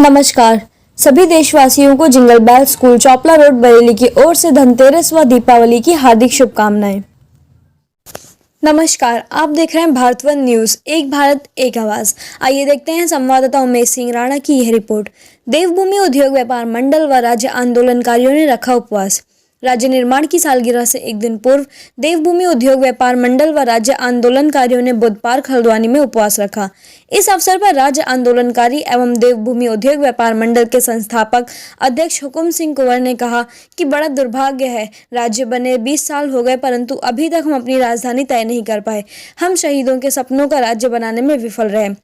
नमस्कार। सभी देशवासियों को jingle bell school Chaupla road Bareilly की ओर से धनतेरस व दीपावली की हार्दिक शुभकामनाएं। नमस्कार, आप देख रहे हैं भारतवन न्यूज, एक भारत एक आवाज। आइए देखते हैं संवाददाता उमेश सिंह राणा की यह रिपोर्ट। देवभूमि उद्योग व्यापार मंडल व राज्य आंदोलनकारियों ने रखा उपवास। राज्य निर्माण की सालगिरह से एक दिन पूर्व देवभूमि उद्योग व्यापार मंडल व राज्य आंदोलनकारियों ने बुध पार्क हल्द्वानी में उपवास रखा। इस अवसर पर राज्य आंदोलनकारी एवं देवभूमि उद्योग व्यापार मंडल के संस्थापक अध्यक्ष हुकुम सिंह कुंवर ने कहा कि बड़ा दुर्भाग्य है, राज्य बने 20 साल हो गए परंतु अभी तक हम अपनी राजधानी तय नहीं कर पाए। हम शहीदों के सपनों का राज्य बनाने में विफल रहे।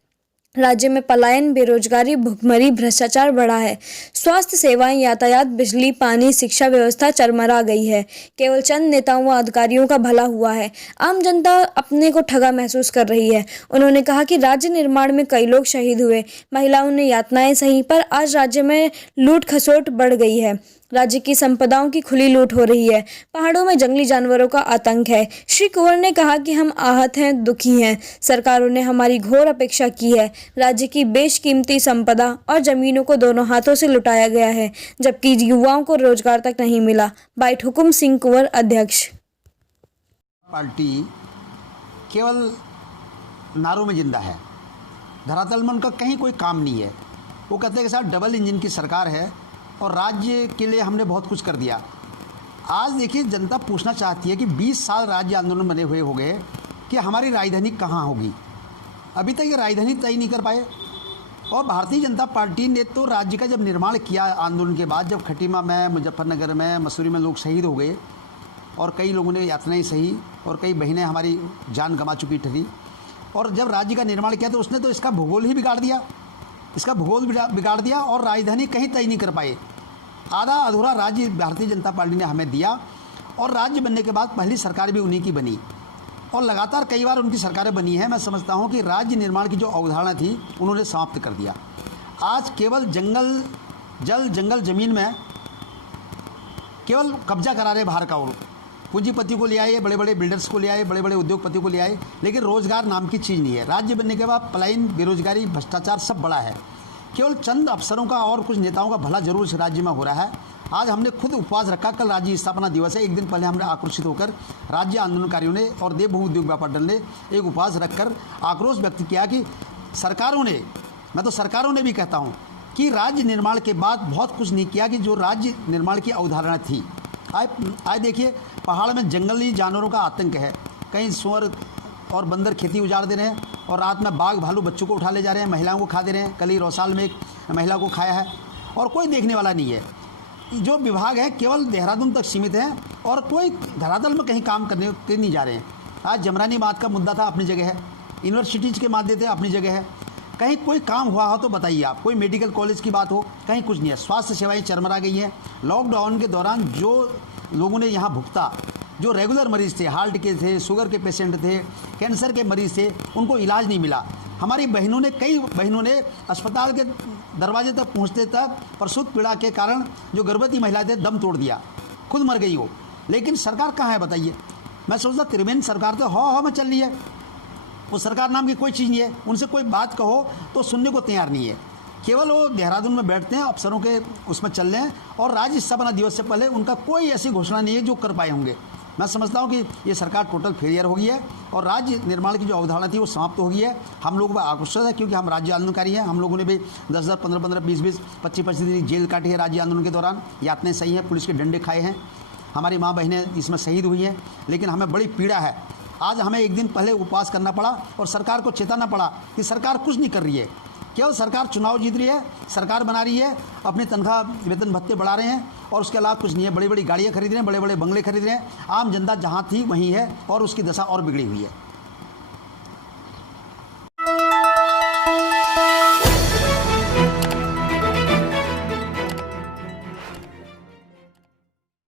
राज्य में पलायन, बेरोजगारी, भुखमरी, भ्रष्टाचार बढ़ा है। स्वास्थ्य सेवाएं, यातायात, बिजली, पानी, शिक्षा व्यवस्था चरमरा गई है। केवल चंद नेताओं व अधिकारियों का भला हुआ है। आम जनता अपने को ठगा महसूस कर रही है। उन्होंने कहा कि राज्य निर्माण में कई लोग शहीद हुए, महिलाओं ने यातनाएं सही, पर आज राज्य में लूट खसोट बढ़ गई है। राज्य की संपदाओं की खुली लूट हो रही है। पहाड़ों में जंगली जानवरों का आतंक है। श्री कुंवर ने कहा कि हम आहत हैं, दुखी हैं। सरकारों ने हमारी घोर अपेक्षा की है। राज्य की बेशकीमती संपदा और जमीनों को दोनों हाथों से लुटाया गया है, जबकि युवाओं को रोजगार तक नहीं मिला। बाइट हुकुम सिंह कुंवर, अध्यक्ष। पार्टी केवल नारों में जिंदा है, धरातल में उनका कहीं कोई काम नहीं है। वो कहते हैं कि साहब डबल इंजन की सरकार है और राज्य के लिए हमने बहुत कुछ कर दिया। आज देखिए, जनता पूछना चाहती है कि 20 साल राज्य आंदोलन बने हुए हो गए कि हमारी राजधानी कहाँ होगी। अभी तक ये राजधानी तय नहीं कर पाए। और भारतीय जनता पार्टी ने तो राज्य का जब निर्माण किया आंदोलन के बाद, जब खटीमा में, मुजफ्फरनगर में, मसूरी में लोग शहीद हो गए और कई लोगों ने यातनाएं सही और कई बहनें हमारी जान गंवा चुकी थी, और जब राज्य का निर्माण किया तो उसने तो इसका भूगोल ही बिगाड़ दिया। इसका भूगोल बिगाड़ दिया और राजधानी कहीं तय नहीं कर पाए। आधा अधूरा राज्य भारतीय जनता पार्टी ने हमें दिया और राज्य बनने के बाद पहली सरकार भी उन्हीं की बनी और लगातार कई बार उनकी सरकारें बनी हैं। मैं समझता हूं कि राज्य निर्माण की जो अवधारणा थी उन्होंने समाप्त कर दिया। आज केवल जंगल ज़मीन में केवल कब्जा करा रहे बाहर का, और पूंजीपति को ले आए, बड़े बड़े बिल्डर्स को ले आए, बड़े बड़े उद्योगपतियों को ले आए, लेकिन रोजगार नाम की चीज़ नहीं है। राज्य बनने के बाद पलायन, बेरोजगारी, भ्रष्टाचार सब बड़ा है। केवल चंद अफसरों का और कुछ नेताओं का भला जरूर इस राज्य में हो रहा है। आज हमने खुद उपवास रखा। कल राज्य स्थापना दिवस है। एक दिन पहले हमने आक्रोशित होकर राज्य आंदोलनकारियों ने और देवभूमि उद्योग व्यापार मंडल ने एक उपवास रखकर आक्रोश व्यक्त किया कि सरकारों ने, मैं तो सरकारों ने भी कहता हूँ कि राज्य निर्माण के बाद बहुत कुछ नहीं किया कि जो राज्य निर्माण की अवधारणा थी। आज देखिए, पहाड़ में जंगली जानवरों का आतंक है। कहीं सुअर और बंदर खेती उजाड़ दे रहे हैं और रात में बाघ भालू बच्चों को उठा ले जा रहे हैं, महिलाओं को खा दे रहे हैं। कल ही रौसाल में एक महिला को खाया है और कोई देखने वाला नहीं है। जो विभाग है केवल देहरादून तक सीमित है और कोई धरातल में कहीं काम करने के नहीं जा रहे हैं। आज जमरानी बात का मुद्दा था, अपनी जगह है। यूनिवर्सिटीज़ के माध्यम से अपनी जगह है। कहीं कोई काम हुआ हो तो बताइए आप। कोई मेडिकल कॉलेज की बात हो, कहीं कुछ नहीं है। स्वास्थ्य सेवाएं चरमरा गई हैं। लॉकडाउन के दौरान जो लोगों ने यहाँ भुगता, जो रेगुलर मरीज़ थे, हार्ट के थे, शुगर के पेशेंट थे, कैंसर के मरीज़ थे, उनको इलाज नहीं मिला। हमारी बहनों ने, कई बहनों ने अस्पताल के दरवाजे तक पहुँचते तक प्रसूत पीड़ा के कारण जो गर्भवती महिलाएं थे दम तोड़ दिया, खुद मर गई हो। लेकिन सरकार कहाँ है बताइए। मैं सोचता त्रिवेंद्र सरकार तो हवा में चल रही है। वो सरकार नाम की कोई चीज़ नहीं है। उनसे कोई बात कहो तो सुनने को तैयार नहीं है। केवल वो देहरादून में बैठते हैं, अफसरों के उसमें चल रहे हैं और राज्य स्थापना दिवस से पहले उनका कोई ऐसी घोषणा नहीं है जो कर पाए होंगे। मैं समझता हूँ कि ये सरकार टोटल फेलियर हो गई है और राज्य निर्माण की जो अवधारणा थी वो समाप्त हो गई है। हम लोग आक्रोशित है क्योंकि हम राज्य आंदोलनकारी हैं। हम लोगों ने भी 10-10, 15-15, 20-20, 25-25 दिन जेल काटी है राज्य आंदोलन के दौरान। यातनाएं सही हैं, पुलिस के डंडे खाए हैं, हमारी माँ बहनें इसमें शहीद हुई हैं। लेकिन हमें बड़ी पीड़ा है। आज हमें एक दिन पहले उपवास करना पड़ा और सरकार को चेताना पड़ा कि सरकार कुछ नहीं कर रही है। केवल सरकार चुनाव जीत रही है, सरकार बना रही है, अपनी तनख्वाह वेतन भत्ते बढ़ा रहे हैं और उसके अलावा कुछ नहीं है। बड़ी बड़ी गाड़ियाँ खरीद रहे हैं, बड़े बड़े बंगले खरीद रहे हैं। आम जनता जहाँ थी वहीं है और उसकी दशा और बिगड़ी हुई है।